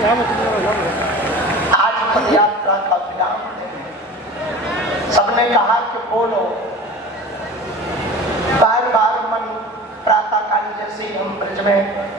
आज पद यात्रा का विराम है। सबने कहा कि बोलो। बार बार मन प्रातः काल जैसे ही हम ब्रज में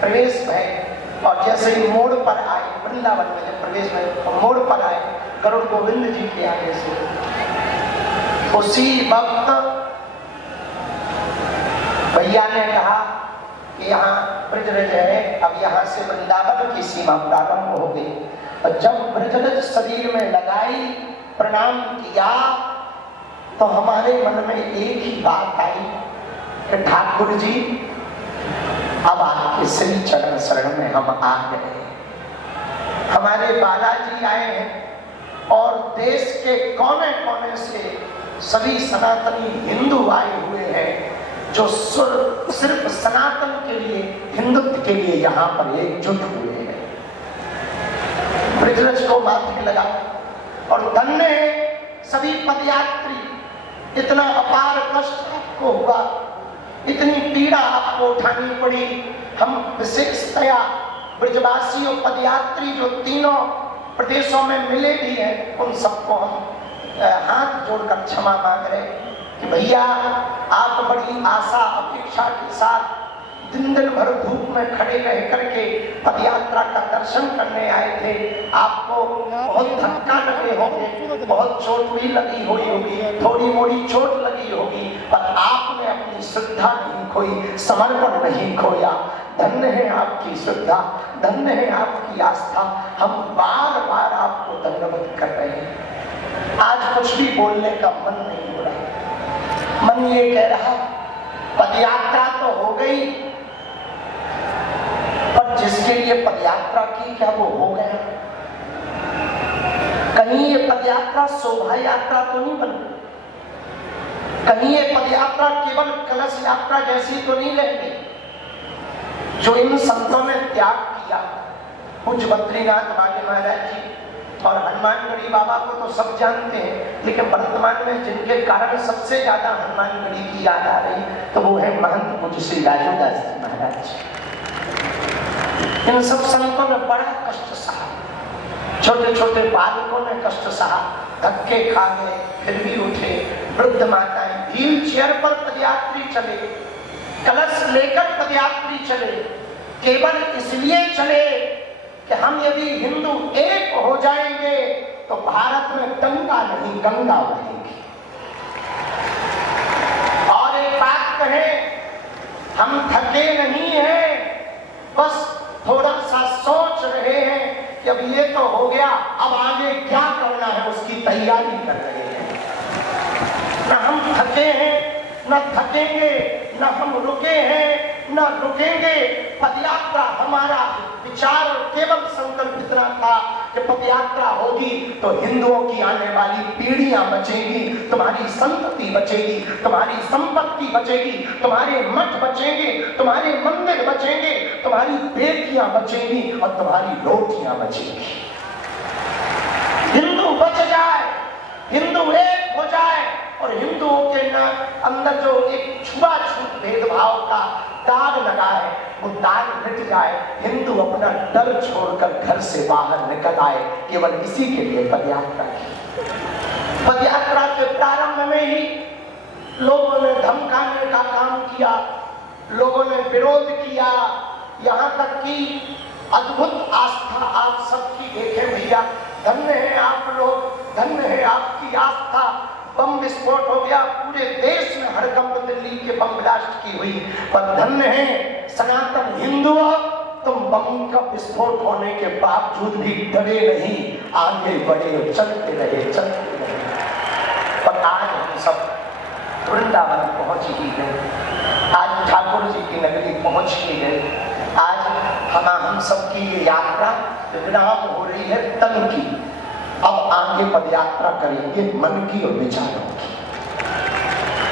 प्रवेश भय और जैसे ही मोड़ पर आए, वृंदावन में जब प्रवेश में तो मोड़ पर आए गरुड़ गोविंद जी के आगे से, उसी वक्त भैया ने कहा कि यहाँ ब्रजरज है, अब यहाँ से वृंदावन की सीमा प्रारंभ हो गई। और जब ब्रजरज शरीर में लगाई, प्रणाम किया, तो हमारे मन में एक ही बात आई कि ठाकुर जी अब आपके श्री चरण शरण में हम आ गए। हमारे बालाजी आए हैं और देश के कोने कोने से सभी सनातनी हिंदू आए हुए हैं जो सिर्फ सनातन के लिए, हिंदुत्व के लिए यहाँ पर एकजुट हुए हैं। ब्रजरज को माथे लगा और धन्य है सभी पदयात्री। इतना अपार कष्ट आपको हुआ, इतनी पीड़ा आपको उठानी पड़ी। हम विशेषतया ब्रजवासी और पदयात्री जो तीनों प्रदेशों में मिले भी हैं, उन सबको हम हाथ जोड़कर क्षमा मांग रहे कि भैया आप बड़ी आशा अपेक्षा के साथ दिन दिन भर धूप में खड़े रह करके पदयात्रा का दर्शन करने आए थे। आपको बहुत धक्का लगे होंगे, बहुत चोट भी लगी हुई होगी, थोड़ी मोड़ी चोट लगी होगी, पर आपने अपनी श्रद्धा नहीं खोई, समर्पण नहीं खोया। धन्य है आपकी श्रद्धा, धन्य है आपकी आस्था। हम बार बार आपको धन्यवाद कर रहे हैं। आज कुछ भी बोलने का मन नहीं हो रहा। मन ये कह रहा पदयात्रा तो हो गई, पर जिसके लिए पदयात्रा की क्या वो हो गया? कहीं ये पदयात्रा शोभा यात्रा तो नहीं बनी, कहीं ये पदयात्रा केवल कलश यात्रा जैसी तो नहीं रह गई। जो इन संतों ने त्याग किया, पूज्य बद्रीनाथ बागे महाराज जी और हनुमानगढ़ी बाबा को तो सब जानते हैं, लेकिन वर्तमान में जिनके कारण सबसे ज्यादा हनुमानगढ़ी की याद आ रही तो वो है महंत पूज्य श्री राजूदास जी महाराज। इन सब संतों ने बड़ा कष्ट सहा, छोटे छोटे बालकों ने कष्ट सहा, धक्के खा गए फिर भी उठे। वृद्ध माताएं व्हील चेयर पर पदयात्री चले, कलश लेकर पदयात्री चले, केवल इसलिए चले कि हम यदि हिंदू एक हो जाएंगे तो भारत में गंगा नहीं गंगा बहेगी। और एक बात कहें, हम थके नहीं हैं, बस थोड़ा सा सोच रहे हैं कि अब ये तो हो गया, अब आगे क्या करना है उसकी तैयारी कर रहे हैं। न हम थके हैं, न थकेंगे, न हम रुके हैं, न रुकेंगे। पदयात्रा हमारा विचार केवल संकल्प इतना था कि पदयात्रा होगी तो हिंदुओं की आने वाली पीढ़ियां बचेंगी, तुम्हारी संतति बचेगी, तुम्हारी संपत्ति बचेगी, तुम्हारे मठ बचेंगे, तुम्हारे मंदिर बचेंगे, तुम्हारी बेटियां बचेंगी और तुम्हारी रोटियां बचेंगी। हिंदू बच जाए, हिंदू एक हो जाए और हिंदुओं के अंदर जो एक छुआछूत भेदभाव का दाग लगा है वो दाग मिट जाए, हिंदू अपना डर छोड़कर घर से बाहर निकल आए। केवल इसी के लिए पदयात्रा की। पदयात्रा के प्रारंभ में ही लोगों ने धमकाने का काम किया, लोगों ने विरोध किया, यहाँ तक कि अद्भुत आस्था आप सबकी देखें भैया। धन्य है आप लोग, धन्य है आपकी आस्था। बम विस्फोट हो गया, पूरे देश में हड़कंप दिल्ली के बम ब्लास्ट की हुई, पर धन्य है सनातन हिंदू, तुम बम का विस्फोट होने के बावजूद भी डरे नहीं, आगे बढ़े, चलते रहे, चलते रहे। पर आज हम सब वृंदावन पहुंच ही गए, आज ठाकुर जी की नगरी पहुंच ही गए। आज हम सबकी ये यात्रा विराम हो रही है तन की। अब आगे पदयात्रा करेंगे मन की और विचारों की।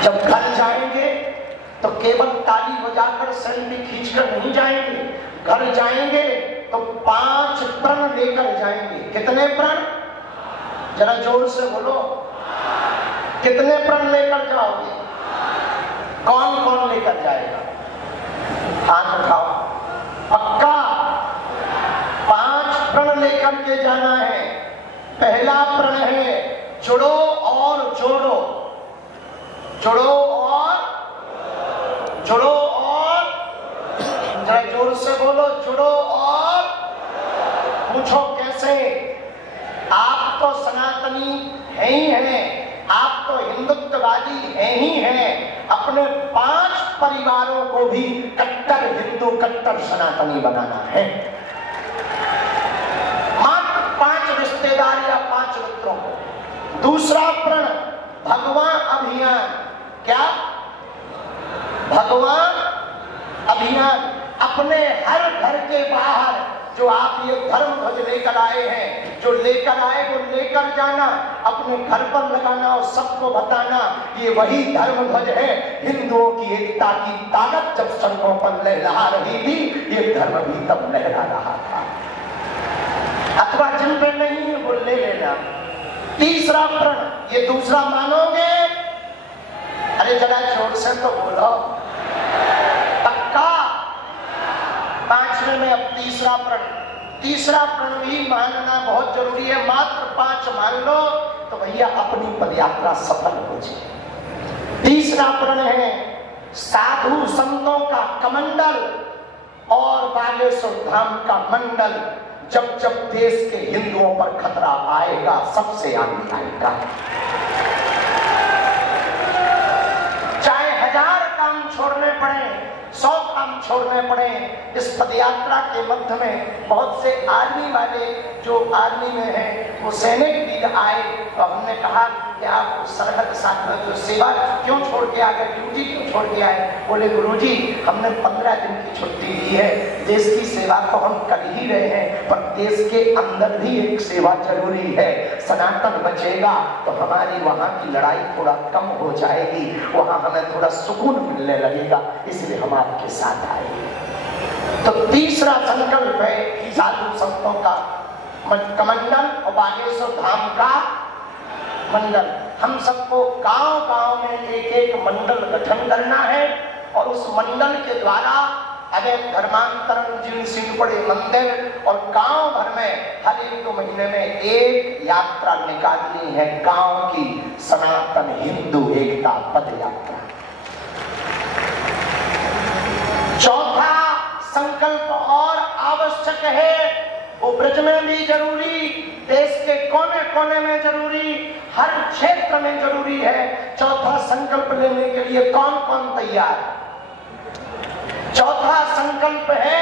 जब घर जाएंगे तो केवल ताली बजाकर सेल्फी खींचकर नहीं जाएंगे, घर जाएंगे तो 5 प्रण लेकर जाएंगे। कितने प्रण? जरा जोर से बोलो, कितने प्रण लेकर जाओगे? कौन कौन लेकर जाएगा? हाथ उठाओ। पक्का 5 प्रण करके जाना है। पहला प्रण है जुड़ो और जोड़ो, जुड़ो और जुड़ो और, जरा जोर से बोलो, जुड़ो और। पूछो कैसे? आप तो सनातनी है ही हैं, आप तो हिंदुत्ववादी हैं ही हैं। अपने 5 परिवारों को भी कट्टर हिंदू, कट्टर सनातनी बनाना है। मात्र 5 रिश्तेदार या 5 मित्रों को। दूसरा प्रण भगवान अभियान। क्या? भगवान अभियान। अपने हर घर के बाहर जो आप ये धर्म ध्वज लेकर आए हैं, जो लेकर आए वो लेकर जाना, अपने घर पर लगाना और सबको बताना ये वही धर्म ध्वज है। हिंदुओं की एकता की ताकत जब सड़कों पर लहरा रही थी, ये धर्म भी तब लहरा रहा था। अथवा जिन पे नहीं है वो ले लेना। तीसरा प्रण, ये दूसरा मानोगे? अरे जरा जोर से तो बोलो, पक्का? 5वें में अब तीसरा प्रण। तीसरा प्रण भी मानना बहुत जरूरी है। मात्र 5 मान लो तो भैया अपनी पदयात्रा सफल हो जाए। तीसरा प्रण है साधु संतों का कमंडल और बागेश्वर धाम का मंडल। जब जब देश के हिंदुओं पर खतरा आएगा, सबसे आगे आएगा। चाहे 1000 काम छोड़ने पड़े, 100 काम छोड़ने पड़े, इस पदयात्रा के मध्य में बहुत से आर्मी वाले जो आर्मी में हैं, वो सैनिक भी आए। तो हमने कहा कि आप सरहद साथ जो सेवा क्यों छोड़ के आ गए, ड्यूटी क्यों छोड़ के आए? बोले गुरुजी हमने 15 दिन की छुट्टी ली है, देश की सेवा तो हम कर ही रहे हैं, पर देश के अंदर भी एक सेवा जरूरी है। सनातन बचेगा तो हमारी वहाँ की लड़ाई थोड़ा कम हो जाएगी, वहाँ हमें थोड़ा सुकून मिलने लगेगा, इसलिए हम आपके साथ आए। तो तीसरा संकल्प है साधु संतों का कमंडल और बागेश्वर धाम का मंडल। हम सबको गांव-गांव में एक मंडल गठन करना है और उस मंडल के द्वारा हमें धर्मांतरण, जिन सिंह पड़े मंदिर और गांव भर में हर 1-2 महीने में एक यात्रा निकालनी है, गांव की सनातन हिंदू एकता पद यात्रा। चौथा संकल्प और आवश्यक है, वो ब्रज में भी जरूरी, देश के कोने कोने में जरूरी, हर क्षेत्र में जरूरी है। चौथा संकल्प लेने के लिए कौन कौन तैयार? चौथा संकल्प है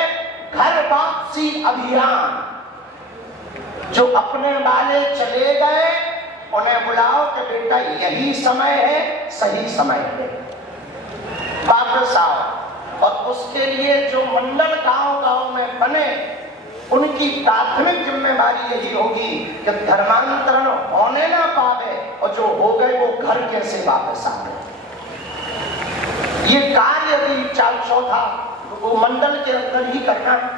घर वापसी अभियान। जो अपने वाले चले गए उन्हें बुलाओ कि बेटा यही समय है, सही समय है, वापस आओ। और उसके लिए जो मंडल गांव-गांव में बने, उनकी प्राथमिक जिम्मेदारी यही होगी कि धर्मांतरण होने ना पावे और जो हो गए वो घर कैसे वापस आ गए। ये कार्य भी चौथा वो मंडल के अंदर ही करना है,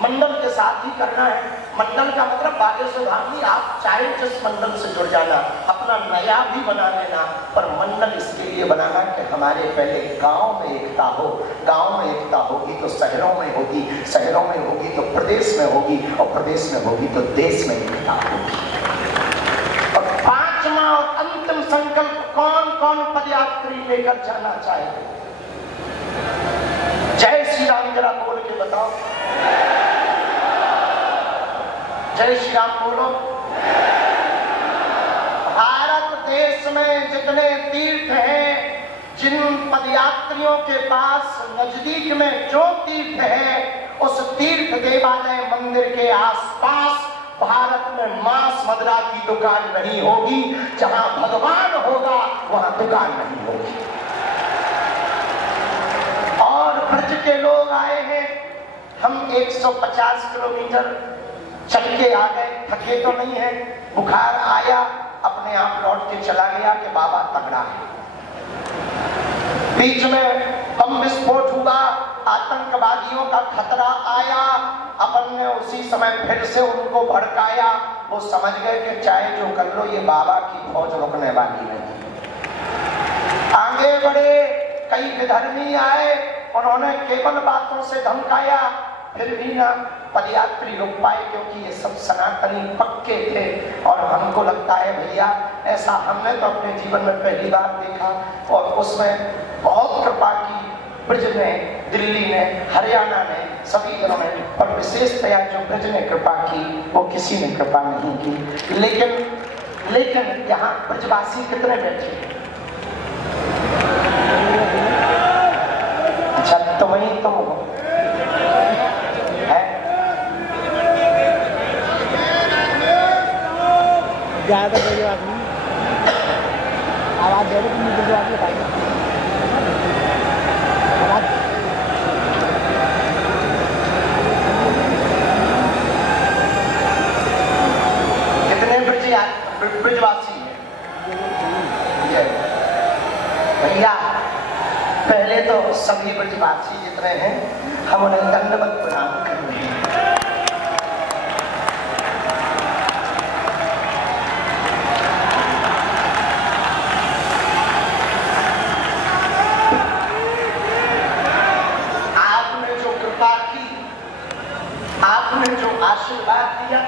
मंडल के साथ ही करना है। मंडल का मतलब बागेश्वर धाम ही, आप चाहे जिस मंडल से जुड़ जाना, अपना नया भी बना लेना, पर मंडल इसके लिए बनाना कि हमारे पहले गांव में एकता हो, गांव में एकता होगी तो शहरों में होगी, शहरों में होगी तो प्रदेश में होगी, और प्रदेश में होगी तो देश में एकता होगी। और 5वां और अंतिम संकल्प कौन कौन पदयात्री लेकर जाना चाहेगा? जय श्री राम जरा बोल के बताओ, जय श्री राम बोलो। भारत देश में जितने तीर्थ हैं, जिन पदयात्रियों के पास नजदीक में जो तीर्थ है, उस तीर्थ देवालय मंदिर के आसपास भारत में मांस मदिरा की दुकान नहीं होगी। जहां भगवान होगा वहां दुकान नहीं होगी। और ब्रज के लोग आए हैं, हम 150 किलोमीटर चल के आ गए, थके तो नहीं है, बुखार आया अपने आप लौट के चला गया कि बाबा तगड़ा है। बीच में बम विस्फोट हुआ, आतंकवादियों का खतरा आया, अपन ने उसी समय फिर से उनको भड़काया। वो समझ गए कि चाहे जो कर लो, ये बाबा की फौज रुकने वाली नहीं। आगे बढ़े, कई विधर्मी आए, उन्होंने केवल बातों से धमकाया, फिर भी ना पदयात्री रुक पाए, क्योंकि ये सब सनातनी पक्के थे। और हमको लगता है भैया, ऐसा हमने तो अपने जीवन में पहली बार देखा, और उसमें बहुत कृपा की ब्रज ने, दिल्ली ने, हरियाणा ने, सभी जगहों में, पर विशेषतया जो ब्रज ने कृपा की वो किसी ने कृपा नहीं की। लेकिन यहाँ ब्रजवासी कितने बैठे? अच्छा, तो वही तुम हो है? ज्यादा आदमी आवाज दे रहे ब्रजवासी है भैया। पहले तो सभी ब्रजवासी जितने हैं हम उन्हें दंडवत प्रणाम कर रहे हैं। आपने जो कृपा की, आपने जो आशीर्वाद दिया,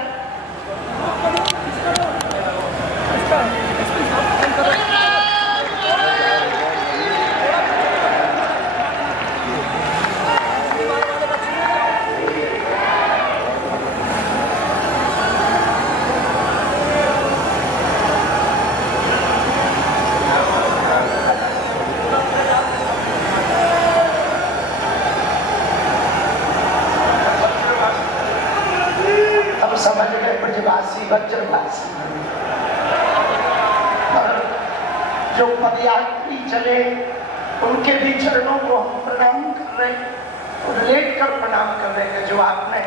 समझ गए ब्रजवासी वज्रवासी। जो पदयात्री चले उनके भी चरणों को हम प्रणाम कर रहे हैं, और लेट कर प्रणाम कर रहे हैं। जो आपने